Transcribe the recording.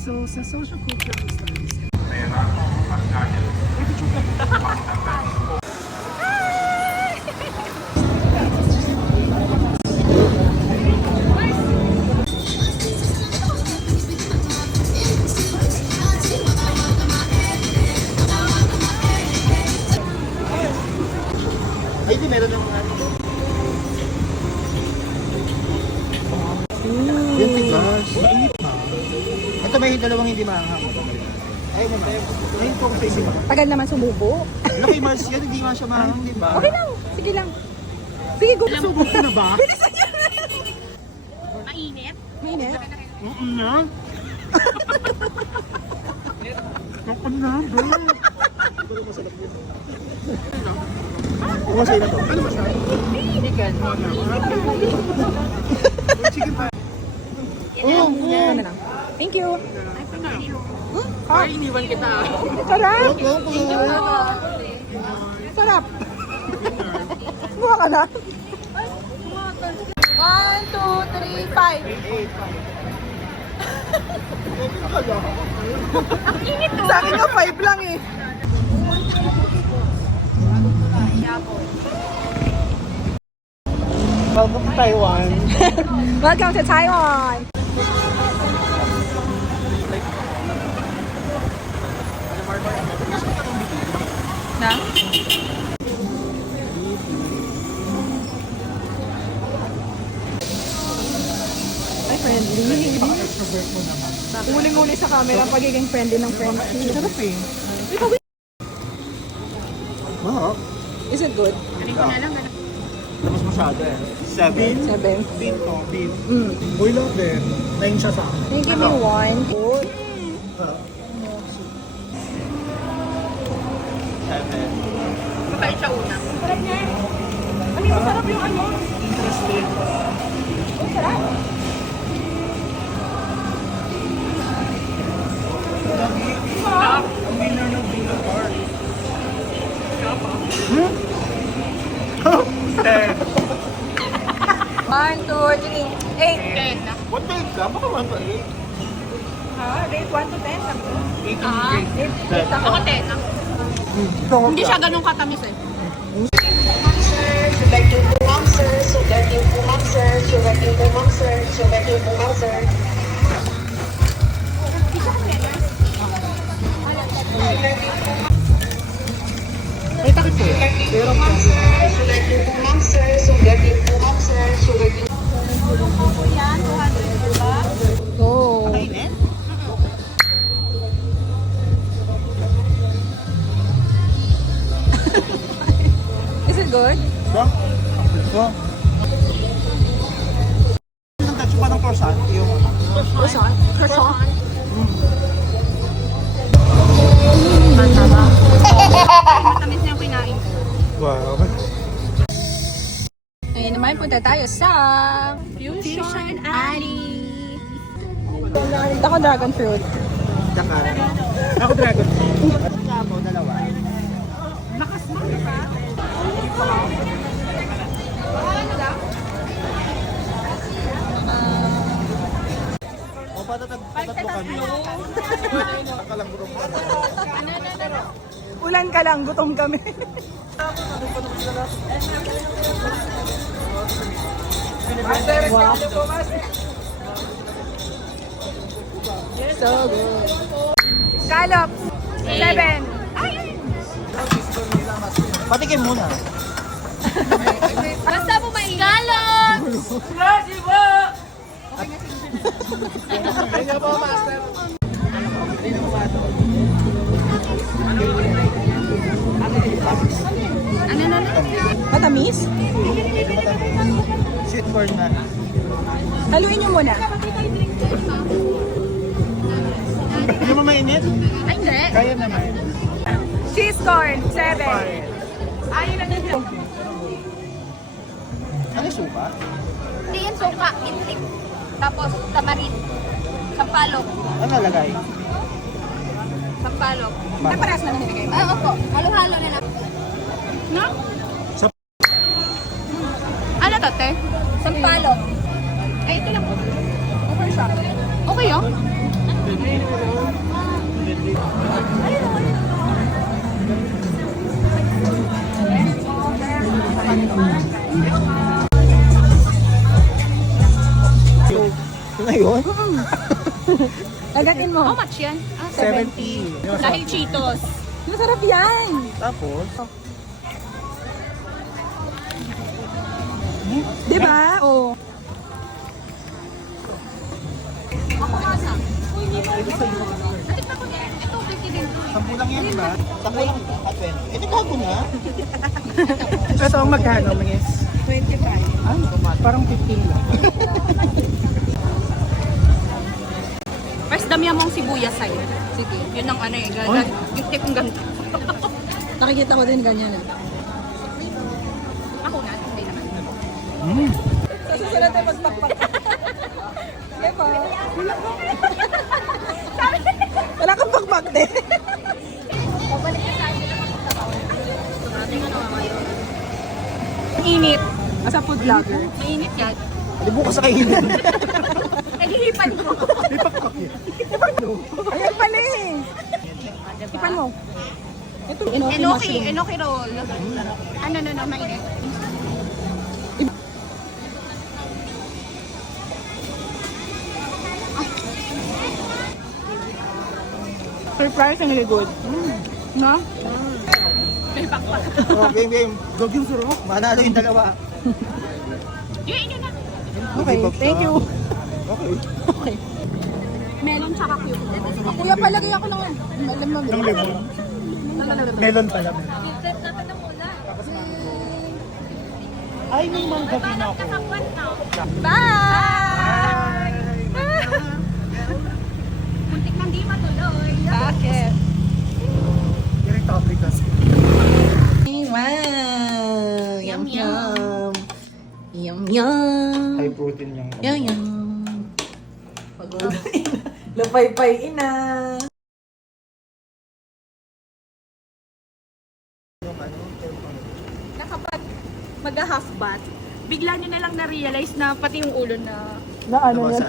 So, sa social culture studies, ay di meron yung mga yung tigas. Mainit na. Ito may dalawang hindi maanghang. Ay naman. Ayun po kasi hindi maanghang. Tagal naman sumubo. Laki Mars yan, hindi nga siya maanghang, di ba? Okay lang. Sige lang. Sige, go. subok ko na ba? Bilisan niya. Mainit? Mainit. Oo na. Oo na, bro. Pero masarap yun. Oo, masaya na to. Ano ba siya? Chicken. Chicken pa. Oo, Ito na lang. Thank you. Ay, iniwan kita. Sarap. Sarap. Mukha ka na. 1, 2, 3, 5. Sa akin nga 5 lang eh. Welcome to Taiwan. Welcome to Taiwan. Na? Ay, friendly. Uling-uli sa camera ang pagiging friendly ng friends. Sarap eh. Mahal. Is it good? Tapos masyado eh. 7. 7. Beef to, beef. Mm. Uy lang din. 9 siya sa akin. Can you give me 1? Good. 7. Mabait siya una. Sarap niya. Ano yung masarap yung ano? Interesting. Ang sarap. Ang winner ng Bingo Park. 10. 1, 2, 3, 8. 10. What page ka? Baka 1 to 8. Ha? Rate 1 to 10? Sabi ko. 8. Ako 10 ah. Hindi siya ganun katamis eh. Sugar King Pumang Sir, Sugar King Pumang Sir, Sugar King Pumang Sir, Sugar King Pumang Sir. Ay, takip po yan. Pero Sugar King Pumang Sir, Sugar King Pumang Sir, Sugar King. Oh. kainin? Is it good? Ba? Ito. Ang touch pa ng croissant, yung Croissant? Croissant? Matamis niya yung kinain ko. wow. Ngayon naman punta tayo sa Fusion Alley. Ako dragon fruit. Tsaka, ako dragon. Ako dalawa. O, patatlo kami. Nakakalangurong ka. Ulan ka lang, gutom kami. Wow. So good. Scallops, 7. Patikin muna. Basta po may galon! Kaya po, master. Ano na? Matamis? Sweet corn na. Haluin niyo muna. Hindi mo mainit? Ay, hindi. Kaya naman. Cheese corn, 7. Ayun na dito. Ano yung suka? Hindi yan suka, itim. Tapos tamarin. Sampalok. Ano nalagay? Sampalok. Naparas na nilagay mo. Opo. Halo-halo na lang. No? Sa- Ano to, te? Sampalok. Ay, ito lang po. Okay siya. Okay, oh. Ngayon? Agatin How mo. much yan? 70. Dahil Cheetos. Masarap yan. Tapos, Di ba? Oh. Natikman ko din. Ito, 50 din. 10 lang yan, di ba? 10 lang ba? At 20. Ito bago na. Ito ang magkano, Mangis? 25. Ay, parang 15 lang. First, damihan mong sibuyas sa'yo. Sige. Yun ang ano eh. Oy. Yung tip ng ganito. Nakikita ko din ganyan eh. Ako na. Hindi naman. Sa susunod tayo magpakpak. Diba? Wala kang pakpak din. Ang init. As a food vlogger. Mainit yan. Di bukas sa kainin. Naghihipan ko. Ayan pala eh. Ipan mo. Ito, enoki Enoki. mushroom. Enoki roll. Ano, mainit. Surprisingly good. No? May pakpak. Oh, game. Gag yung sarap. Manalo yung dalawa. Yun na. Okay, thank you. Okay. Melon tsaka cube. Kuya, palagay ako ng lemon. Ng lemon. Melon pala. Ay, may mangga din ako. Bye! Muntik nang di matuloy. Bakit? Yung topic kasi. Wow! Yum, yum. Yum, yum. High protein yung... Yum, yum. Lapay-pay ina. Na kapag mag-half bath, bigla nyo na lang na-realize na pati yung ulo na Na ano yan?